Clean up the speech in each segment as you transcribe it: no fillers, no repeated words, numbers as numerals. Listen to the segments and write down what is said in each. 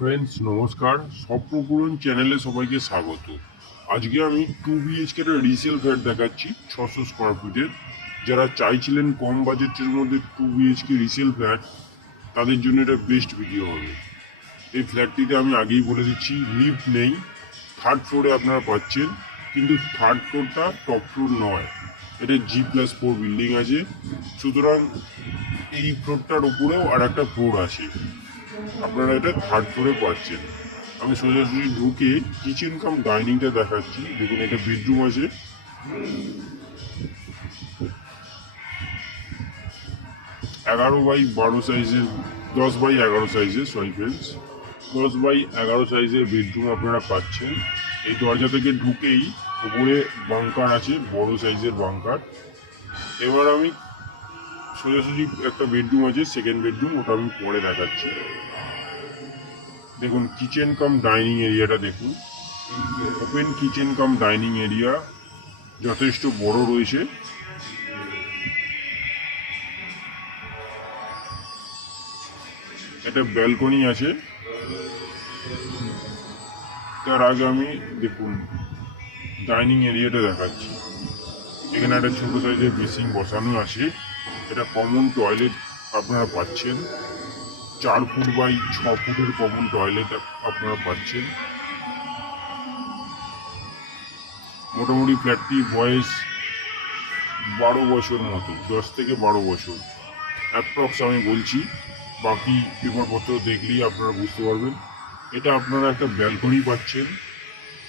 Friends নমস্কার, স্বপ্নপূরণ চ্যানেলে সবাইকে স্বাগত। আজকে আমি 2 BHK এর রিসেল ফ্ল্যাট দেখাচ্ছি 600 স্কোয়ার ফিটের। যারা চাইছিলেন কম বাজেটের মধ্যে 2 BHK রিসেল ফ্ল্যাট, তাদের জন্য এটা বেস্ট ভিডিও হবে। এই ফ্ল্যাটটিতে আমি আগেই বলে দিচ্ছি, লিফট নেই, থার্ড ফ্লোরে আপনারা পাচ্ছেন, কিন্তু থার্ড ফ্লোরটা টপ ফ্লোর নয়, এটা G+4 বিল্ডিং আছে। সুতরাং এই ফ্লোরটার উপরেও আর একটা ফ্লোর আছে, আপনারা এটা থার্ড ফ্লোরে পাচ্ছেন। আমি সোজাসুজি ঢুকে কিচেন কাম ডাইনিংটা দেখাচ্ছি। দেখুন, এটা বেডরুম আছে, 11x12 সাইজের, 10x11 সাইজের, সরি ফ্রেন্ডস, 10x11 সাইজের বেডরুম আপনারা পাচ্ছেন। এই দরজা থেকে ঢুকেই উপরে বাংকার আছে, বড় সাইজের বাংকার। এবার আমি সোজাসুজি একটা বেডরুম আছে, সেকেন্ড বেডরুম, ওটা আমি পরে দেখাচ্ছি। দেখুন কিচেন কাম ডাইনিং এরিয়াটা দেখুন, open kitchen cum dining area যথেষ্ট বড় রয়েছে। একটা ব্যালকনি আছে। তার আগে আমি দেখুন ডাইনিং এরিয়াটা দেখাচ্ছি। এখানে একটা ছোট সাইজের বেসিন বসানো আছে। এটা কমন টয়লেট আপনারা পাচ্ছেন, 4 ফুট বাই 6 ফুটের কমন টয়লেট আপনারা পাচ্ছেন। মোটামুটি ফ্ল্যাটটির বয়স 12 বছর মতো, 10 থেকে 12 বছর অ্যাপ্রক্স আমি বলছি, বাকি পেপারপত্র দেখলেই আপনারা বুঝতে পারবেন। এটা আপনারা একটা ব্যালকনি পাচ্ছেন।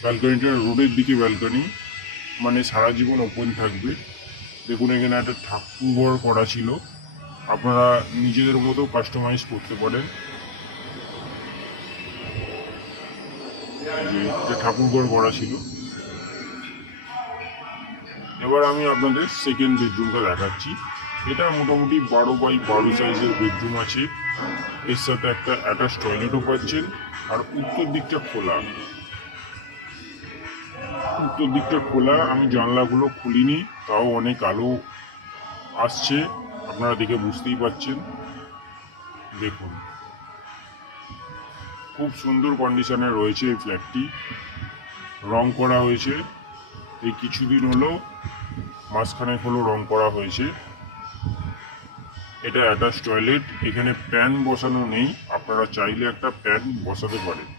ব্যালকনিটা রোডের দিকে ব্যালকনি, মানে সারা জীবন ওপেন থাকবে। দেখুন এখানে একটা ঠাকুরঘর করা ছিল, আপনারা নিজেদের মতো কাস্টমাইজ করতে পারেন। যে ঠাকুরঘর করা ছিল। এবার আমি আপনাদের সেকেন্ড বেডরুমটা দেখাচ্ছি। এটা মোটামুটি 12x12 সাইজের বেডরুম আছে। এর সাথে একটা অ্যাটাচ টয়লেটও পাচ্ছেন। আর উত্তর দিকটা খোলা, উত্তর দিকটা খোলা। আমি জানলাগুলো খুলিনি, তাও অনেক আলো আসছে, আপনারা দেখে বুঝতেই পারছেন। দেখুন খুব সুন্দর কন্ডিশনে রয়েছে এই ফ্ল্যাটটি। রং করা হয়েছে, এই কিছুদিন হলো, মাঝখানে হলো রং করা হয়েছে। এটা অ্যাটাচ টয়লেট, এখানে প্যান বসানো নেই, আপনারা চাইলে একটা প্যান বসাতে পারেন।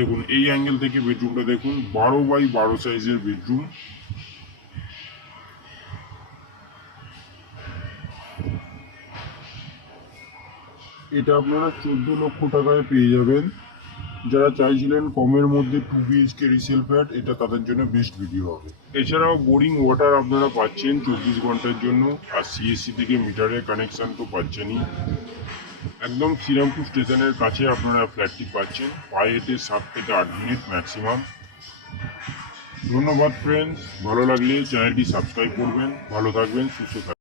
দেখুন এই অ্যাঙ্গেল থেকে বেডরুমটা দেখুন, 12x12 সাইজের বেডরুম। এটা আপনারা 14 লক্ষ টাকায় পেয়ে যাবেন। যারা চাইছিলেন কমের মধ্যে 2 BHK রিসেল ফ্ল্যাট, এটা তাদের জন্য বেস্ট ভিডিও হবে। এছাড়াও বোরিং ওয়াটার আপনারা পাচ্ছেন 24 ঘন্টার জন্য, আর CSC থেকে মিটারের কানেকশন তো পাচ্ছেনই। একদম শ্রীরামপুর স্টেশনের কাছে আপনারা ফ্ল্যাটটি পাচ্ছেন, পায়ে হেঁটে 7 থেকে 8 মিনিট ম্যাক্সিমাম। ধন্যবাদ ফ্রেন্ডস, ভালো লাগলে চ্যানেলটি সাবস্ক্রাইব করবেন। ভালো থাকবেন, সুস্থ থাকবেন।